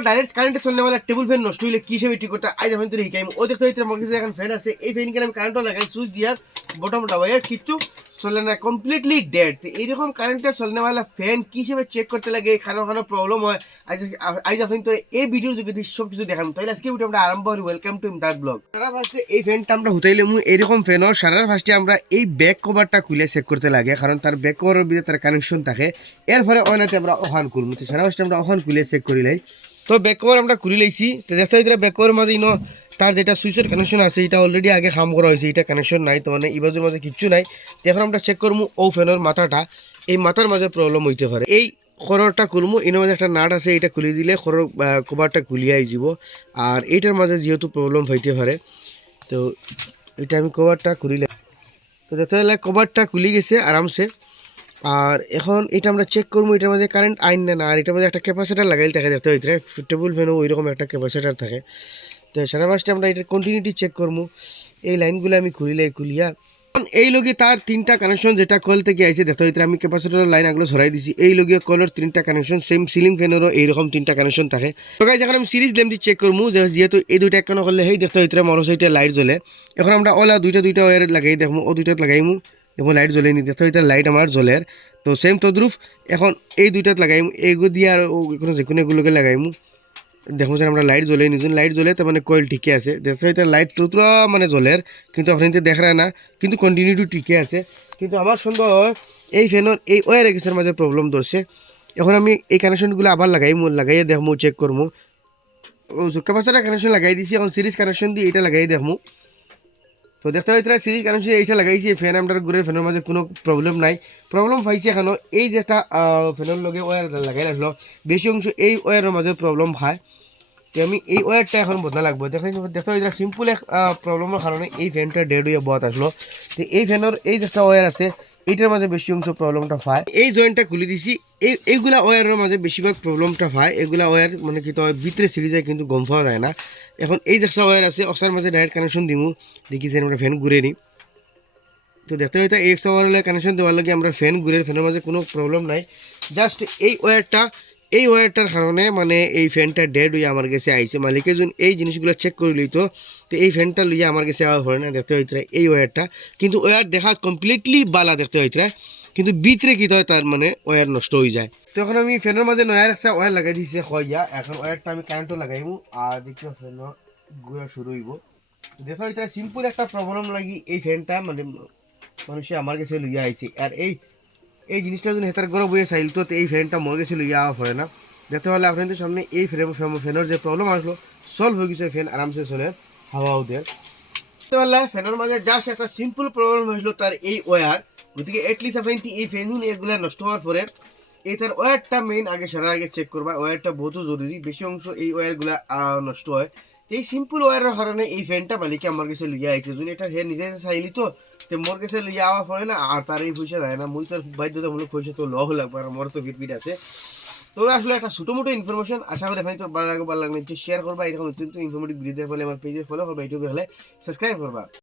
Direct কারেন্টে চলনে वाला table fan নষ্ট হইলে কি হিসেবে ঠিক করতে আজ আমি তো শিখাইম ও দেখতে হইতে আমার কাছে এখন ফ্যান আছে এই ফ্যান কিনে আমি কারেন্টও লাগাই সুইচ দিয়ার বটম দাবাইয়া কিচ্ছু চলে না কমপ্লিটলি ডেড তো এইরকম কারেন্টে চলনে वाला ফ্যান কি হিসেবে চেক করতে লাগে খানো খানো প্রবলেম হয় আজ আজ আপনি তো এই ভিডিওর যোগে সব কিছু দেখাম তাহলে আজকে ভিডিও আমরা আরম্ভ করি ওয়েলকাম টু ডার্ক ব্লগ সারা ফার্স্টে এই ফ্যানটা আমরা হুতাইলে মু এরকম ফ্যানর সারা ফার্স্টে আমরা এই ব্যাক কভারটা খুলে চেক করতে লাগে কারণ তার ব্যাক কভারের ভিতরে তার কানেকশন থাকে এর ফলে অনাতে আমরা অহান করবো তো সারা ফার্স্টে আমরা অহান খুলে চেক করি লাই তো ব্যাক কভার আমরা খুলে লাইছি তো দেখতে হইতে ব্যাক কভার মাঝে ইনো তার যেটা সুইচের কানেকশন আছে এটা অলরেডি আগে কাম করা হয়েছে এটা কানেকশন নাই, তো মানে এই বাজুর মাঝে কিচ্ছু নাই। এখন আমরা চেক করব ও ফ্যানের মাথাটা। এই মাথার মাঝে প্রবলেম হইতে পারে এই খররটা খুলবো এর মাঝে একটা নাট আছে এটা খুলে দিলে খরর কভারটা খুলিয়ে যাব আর এইটার মাঝে যেহেতু প্রবলেম হইতে পারে তো এটা আমি কভারটা খুলিলে তো দেখতে গেলে কভারটা খুলে গেছে আরামসে আর এখন এটা আমরা চেক করব, এটার মধ্যে কারেন্ট আইন না, আর এটার মধ্যে একটা ক্যাপাসিটার লাগাইলে থাকে দেখতে হইতে টেবুল ফ্যানও ওই রকম একটা ক্যাপাসিটার থাকে। তো সারা মাসটা আমরা এটার কন্টিনিউটি চেক করব। এই লাইনগুলো আমি খুলিলে খুলিয়া এই লগে তার তিনটা কানেকশন যেটা কল থেকে আইছে দেখতে হইতে আমি ক্যাপাসিটারের লাইন আগুলো সরাই দিছি। এই লগে কলের তিনটা কানেকশন সেম সিলিং ফ্যানেরও এইরকম তিনটা কানেকশন থাকে। তো গাইজ এখন আমি সিরিজ লেমটি চেক করব যেহেতু এই দুইটা একখানো করলে সেই দেখতে হইতে মরো সাইডে লাইট জ্বলে। এখন আমরা ওলা দুইটা দুইটা ওয়ার লাগাই দেখব, ও দুইটাত লাগাইমু। দেখব লাইট জ্বলে নি দেখতে এটা লাইট আমার জ্বলের তো সেম তদ্রুপ এখন এই দুইটাত লাগাইমু এইগো দিয়ে আর কোনো যে কোনো এগুলোকে লাগাইমু দেখো যে আমরা লাইট জ্বলে নিজন লাইট জ্বলে তার মানে কয়েল ঠিকই আছে। দেখো এটা লাইট তো মানে জ্বলের কিন্তু আপনি তো দেখা না। কিন্তু কন্টিনিউটি ঠিকই আছে। কিন্তু আমার সন্দেহ এই ফ্যানের এই ওয়ার এক্সের মাঝে প্রবলেম ধরছে এখন আমি এই কানেকশনগুলো আবার লাগাইমু লাগাইয়ে দেখমু চেক করব ও ক্যাপাসিটার কানেকশন লাগাই দিছি। এখন সিরিজ কানেকশন দিয়ে এটা লাগাই দেখমু তো দেখতে হইতে সিরিজ কানেকশন এইটা লাগাইছি ফ্যান আমরা ঘুরে ফ্যানের মাঝে কোনো প্রবলেম নাই। প্রবলেম পাইছে এখনও এই যেটা ফ্যানের লগে ওয়ার লাগাই রাখল, বেশি অংশ এই ওয়ারের মাঝে প্রবলেম হয়। তো আমি এই ওয়ারটা এখন বদলা লাগবো। দেখতে দেখতে হইতে সিম্পল এক প্রবলেমের কারণে এই ফ্যানটা ডেড হয়ে বত আসলো। তো এই ফ্যানের এই যেটা ওয়ার আছে এইটার মাঝে বেশি অংশ প্রবলেমটা পায় এই জয়েন্টটা খুলে দিছি। এই, এইগুলা ওয়ারের মাঝে বেশিরভাগ প্রবলেমটা পায় এগুলা ওয়ার মানে কি তো ভিতরে ছিঁড়ে যায় কিন্তু গম পাওয়া যায় না। এখন এই যে ওয়ার আছে অক্সার মাঝে ডাইরেক্ট কানেকশন দিমু। দেখি আমরা ফ্যান ঘুরে নিই। তো দেখতে হয় এই ওয়ার কানেকশন দেওয়ার লাগে আমরা ফ্যান ঘুরে ফ্যানের মাঝে কোনো প্রবলেম নাই। জাস্ট এই ওয়্যারটা এই ওয়্যারটার কারণে মানে এই ফ্যানটা ডেড হয়ে আমার কাছে আইছে। মালিকের জন্য এই জিনিসগুলো চেক করে লইতো, তো এই ফ্যানটা লইয়া আমার কাছে আওয়া হয় না, দেখতে হইতে এই ওয়্যারটা কিন্তু ওয়্যার দেখা কমপ্লিটলি বালা দেখতে হইতে কিন্তু ভিতরে কি হয়, তার মানে ওয়্যার নষ্ট হয়ে যায়। তো এখন আমি ফ্যানের মাঝে নয়ার একটা ওয়্যার লাগাই দিয়েছে হইয়া এখন ওয়্যারটা আমি কারেন্টও লাগাইবো আর দেখিও ফ্যান ঘুরা শুরু হইব। দেখো এটা সিম্পল একটা প্রবলেম লাগি এই ফ্যানটা মানে মানুষে আমার কাছে লইয়া আইছে। আর এই এই জিনিসটা যদি হেতার গরম বইয়ে চাইল তো এই ফ্যানটা মোর কাছে ইয়া হয় না। দেখতে পারলে আপনাদের সামনে এই ফ্রেম ফ্যানের যে প্রবলেম আসলো সলভ হয়ে গেছে ফ্যান আরামসে চলে হাওয়া ওদের দেখতে পারলে ফ্যানের মাঝে জাস্ট একটা সিম্পল প্রবলেম হয়েছিল তার এই ওয়ার গতিকে এটলিস্ট আপনি এই ফ্যান এগুলা নষ্ট হওয়ার পরে, এই তার ওয়্যারটা মেইন আগে সারার আগে চেক করবা। ওয়্যারটা বহুত জরুরি, বেশি অংশ এই ওয়্যারগুলা নষ্ট হয়। এই সিম্পল ওয়ারের কারণে এই ফ্যানটা মালিকে আমার কাছে লইয়া আইছে যদি এটা হে নিজে চাইলি তো তো মোর কাছে লইয়া আওয়া পড়ে না আর তার এই পয়সা দেয় না। মুই তো বাধ্যতামূলক পয়সা তো লহ লাগবে আর মোর তো ভিট আছে। তো আসলে একটা ছোটো মোটো ইনফরমেশন আশা করি এখানে তো ভালো লাগবে ভালো লাগলে শেয়ার করবা এরকম অত্যন্ত ইনফরমেটিভ ভিডিও দেখলে আমার পেজে ফলো করবা ইউটিউবে হলে সাবস্ক্রাইব করবা